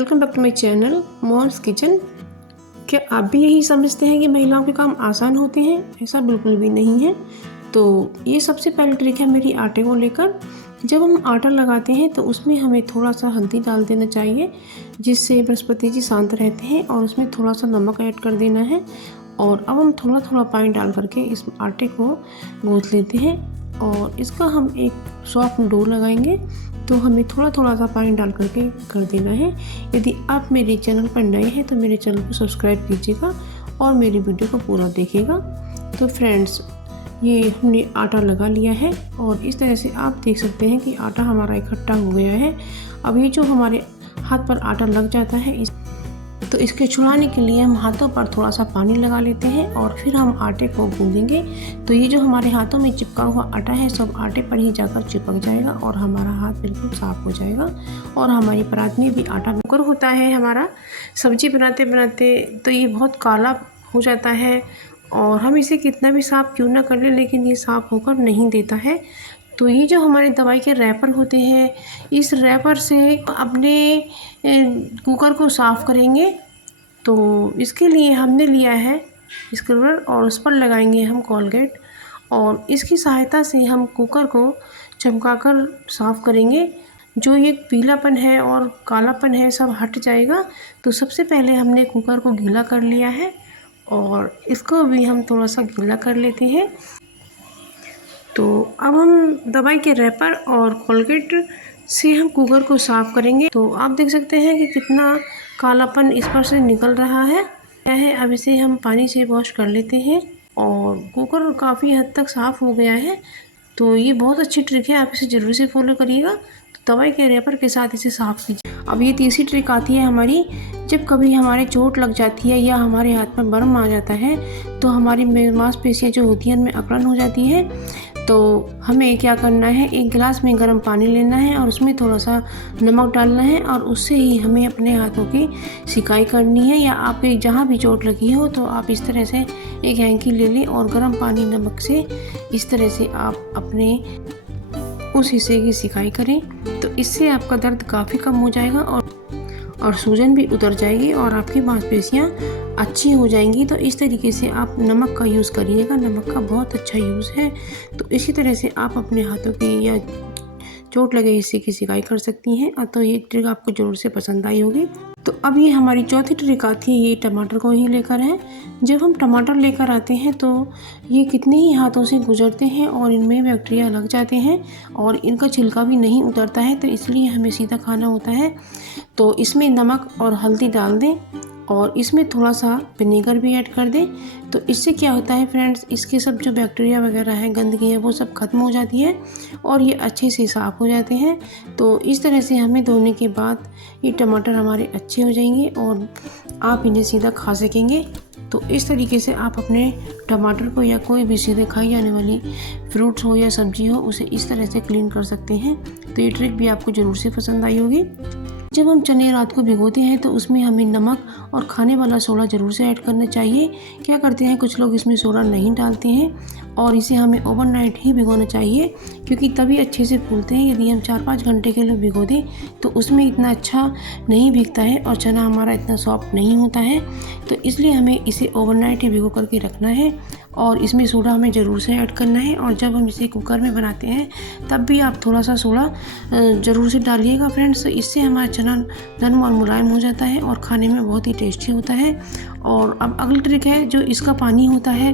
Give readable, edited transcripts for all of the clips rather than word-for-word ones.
Welcome back to my channel mom's kitchen. क्या आप भी यही समझते हैं कि महिलाओं के काम आसान होते हैं? ऐसा बिल्कुल भी नहीं है। तो ये सबसे पहली ट्रिक है मेरी आटे को लेकर। जब हम आटा लगाते हैं तो उसमें हमें थोड़ा सा हल्दी डाल देना चाहिए, जिससे बृहस्पति जी शांत रहते हैं, और उसमें थोड़ा सा नमक ऐड कर देना है। और अब हम थोड़ा थोड़ा पानी डाल करके इस आटे को गूँथ लेते हैं और इसका हम एक सॉफ्ट डो लगाएंगे। तो हमें थोड़ा थोड़ा सा पानी डाल करके कर देना है। यदि आप मेरे चैनल पर नए हैं तो मेरे चैनल को सब्सक्राइब कीजिएगा और मेरी वीडियो को पूरा देखिएगा। तो फ्रेंड्स, ये हमने आटा लगा लिया है और इस तरह से आप देख सकते हैं कि आटा हमारा इकट्ठा हो गया है। अब ये जो हमारे हाथ पर आटा लग जाता है तो इसके छुड़ाने के लिए हम हाथों पर थोड़ा सा पानी लगा लेते हैं और फिर हम आटे को गूंदेंगे। तो ये जो हमारे हाथों में चिपका हुआ आटा है सब आटे पर ही जाकर चिपक जाएगा और हमारा हाथ बिल्कुल साफ हो जाएगा। और हमारी परात में भी आटा कुकर होता है हमारा, सब्जी बनाते बनाते तो ये बहुत काला हो जाता है और हम इसे कितना भी साफ़ क्यों ना कर ले लेकिन ये साफ़ होकर नहीं देता है। तो ये जो हमारे दवाई के रैपर होते हैं, इस रैपर से अपने कुकर को साफ़ करेंगे। तो इसके लिए हमने लिया है स्क्रबर और उस पर लगाएंगे हम कोलगेट और इसकी सहायता से हम कुकर को चमकाकर साफ़ करेंगे। जो ये पीलापन है और कालापन है सब हट जाएगा। तो सबसे पहले हमने कुकर को गीला कर लिया है और इसको भी हम थोड़ा सा गीला कर लेते हैं। तो अब हम दवाई के रैपर और कोलगेट से हम कुकर को साफ़ करेंगे। तो आप देख सकते हैं कि कितना कालापन इस पर से निकल रहा है। अब इसे हम पानी से वॉश कर लेते हैं और कुकर काफ़ी हद तक साफ़ हो गया है। तो ये बहुत अच्छी ट्रिक है, आप इसे ज़रूर से फॉलो करिएगा। तो दवाई के रैपर के साथ इसे साफ़ कीजिए। अब ये तीसरी ट्रिक आती है हमारी, जब कभी हमारे चोट लग जाती है या हमारे हाथ पर बर्म आ जाता है तो हमारी मांसपेशियाँ जो होती हैं उनमें अकड़न हो जाती है। तो हमें क्या करना है, एक गिलास में गर्म पानी लेना है और उसमें थोड़ा सा नमक डालना है और उससे ही हमें अपने हाथों की सिकाई करनी है। या आपके जहाँ भी चोट लगी हो तो आप इस तरह से एक हैंकी ले लें और गर्म पानी नमक से इस तरह से आप अपने उस हिस्से की सिकाई करें। तो इससे आपका दर्द काफ़ी कम हो जाएगा और सूजन भी उतर जाएगी और आपकी मांसपेशियाँ अच्छी हो जाएंगी। तो इस तरीके से आप नमक का यूज़ करिएगा, नमक का बहुत अच्छा यूज़ है। तो इसी तरह से आप अपने हाथों की या चोट लगे हिस्से की सिकाई कर सकती हैं। तो ये ट्रिक आपको ज़रूर से पसंद आई होगी। तो अब ये हमारी चौथी ट्रिक आती है, ये टमाटर को ही लेकर है। जब हम टमाटर लेकर आते हैं तो ये कितने ही हाथों से गुजरते हैं और इनमें बैक्टीरिया लग जाते हैं और इनका छिलका भी नहीं उतरता है। तो इसलिए हमें सीधा खाना होता है। तो इसमें नमक और हल्दी डाल दें और इसमें थोड़ा सा विनेगर भी ऐड कर दें। तो इससे क्या होता है फ्रेंड्स, इसके सब जो बैक्टीरिया वगैरह है, गंदगी है, वो सब खत्म हो जाती है और ये अच्छे से साफ़ हो जाते हैं। तो इस तरह से हमें धोने के बाद ये टमाटर हमारे अच्छे हो जाएंगे और आप इन्हें सीधा खा सकेंगे। तो इस तरीके से आप अपने टमाटर को या कोई भी सीधे खाई जाने वाली फ्रूट्स हो या सब्जी हो उसे इस तरह से क्लीन कर सकते हैं। तो ये ट्रिक भी आपको ज़रूर से पसंद आई होगी। जब हम चने रात को भिगोते हैं तो उसमें हमें नमक और खाने वाला सोडा ज़रूर से ऐड करना चाहिए। क्या करते हैं कुछ लोग इसमें सोडा नहीं डालते हैं और इसे हमें ओवरनाइट ही भिगोना चाहिए क्योंकि तभी अच्छे से फूलते हैं। यदि हम 4-5 घंटे के लिए भिगो दें तो उसमें इतना अच्छा नहीं भीगता है और चना हमारा इतना सॉफ्ट नहीं होता है। तो इसलिए हमें इसे ओवरनाइट ही भिगो करके रखना है और इसमें सोडा हमें ज़रूर से ऐड करना है। और जब हम इसे कुकर में बनाते हैं तब भी आप थोड़ा सा सोडा ज़रूर से डालिएगा फ्रेंड्स। इससे हमारा चना नरम और मुलायम हो जाता है और खाने में बहुत ही टेस्टी होता है। और अब अगली ट्रिक है, जो इसका पानी होता है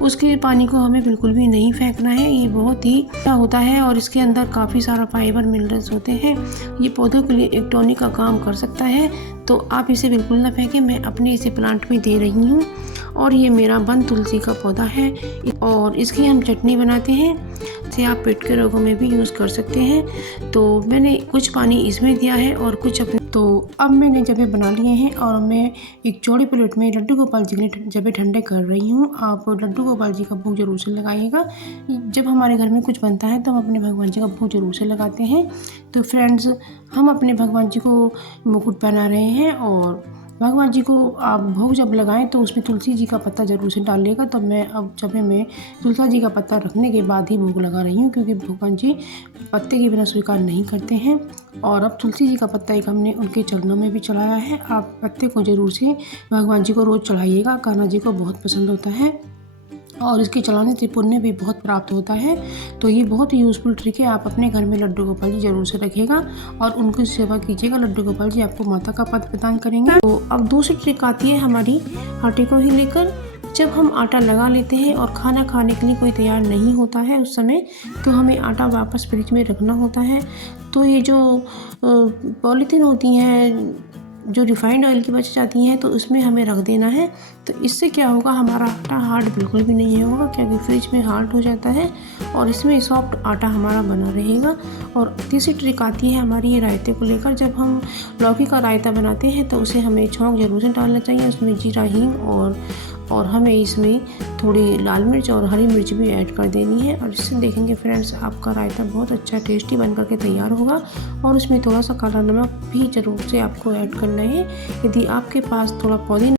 उसके पानी को हमें बिल्कुल भी नहीं फेंकना है। ये बहुत ही अच्छा होता है और इसके अंदर काफ़ी सारा फाइबर मिनरल्स होते हैं। ये पौधों के लिए एक टॉनिक का काम कर सकता है। तो आप इसे बिल्कुल ना फेंकें। मैं अपने इसे प्लांट में दे रही हूँ और ये मेरा वन तुलसी का पौधा है और इसकी हम चटनी बनाते हैं। इसे आप पेट के रोगों में भी यूज़ कर सकते हैं। तो मैंने कुछ पानी इसमें दिया है और कुछ अपने। तो अब मैंने जबे बना लिए हैं और मैं एक चौड़ी प्लेट में लड्डू गोपाल जी के लिए जबे ठंडे कर रही हूँ। आप लड्डू गोपाल जी का भोग जरूर से लगाइएगा। जब हमारे घर में कुछ बनता है तो हम अपने भगवान जी का भोग जरूर से लगाते हैं। तो फ्रेंड्स, हम अपने भगवान जी को मुकुट पहना रहे हैं और भगवान जी को आप भोग जब लगाएं तो उसमें तुलसी जी का पत्ता ज़रूर से डालिएगा। तब मैं तुलसी जी का पत्ता रखने के बाद ही भोग लगा रही हूँ, क्योंकि भगवान जी पत्ते के बिना स्वीकार नहीं करते हैं। और अब तुलसी जी का पत्ता एक हमने उनके चरणों में भी चढ़ाया है। आप पत्ते को ज़रूर से भगवान जी को रोज़ चढ़ाइएगा, कान्हा जी को बहुत पसंद होता है और इसके चलाने से पुण्य भी बहुत प्राप्त होता है। तो ये बहुत ही यूज़फुल ट्रिक है। आप अपने घर में लड्डू गोपाल जी ज़रूर से रखिएगा और उनकी सेवा कीजिएगा। लड्डू गोपाल जी आपको माता का पद प्रदान करेंगे। तो अब दूसरी ट्रिक आती है हमारी आटे को ही लेकर। जब हम आटा लगा लेते हैं और खाना खाने के लिए कोई तैयार नहीं होता है उस समय, तो हमें आटा वापस फ्रिज में रखना होता है। तो ये जो पॉलीथीन होती हैं, जो रिफाइंड ऑयल की बच जाती हैं, तो उसमें हमें रख देना है। तो इससे क्या होगा, हमारा आटा हार्ड बिल्कुल भी नहीं होगा, क्योंकि फ्रिज में हार्ड हो जाता है और इसमें सॉफ्ट आटा हमारा बना रहेगा। और तीसरी ट्रिक आती है हमारी ये रायते को लेकर। जब हम लौकी का रायता बनाते हैं तो उसे हमें छौंक ज़रूर से डालना चाहिए। उसमें जीरा, हींग और हमें इसमें थोड़ी लाल मिर्च और हरी मिर्च भी ऐड कर देनी है। और इससे देखेंगे फ्रेंड्स, आपका रायता बहुत अच्छा टेस्टी बन करके तैयार होगा। और उसमें थोड़ा सा काला नमक भी ज़रूर से आपको ऐड करना है। यदि आपके पास थोड़ा पुदीना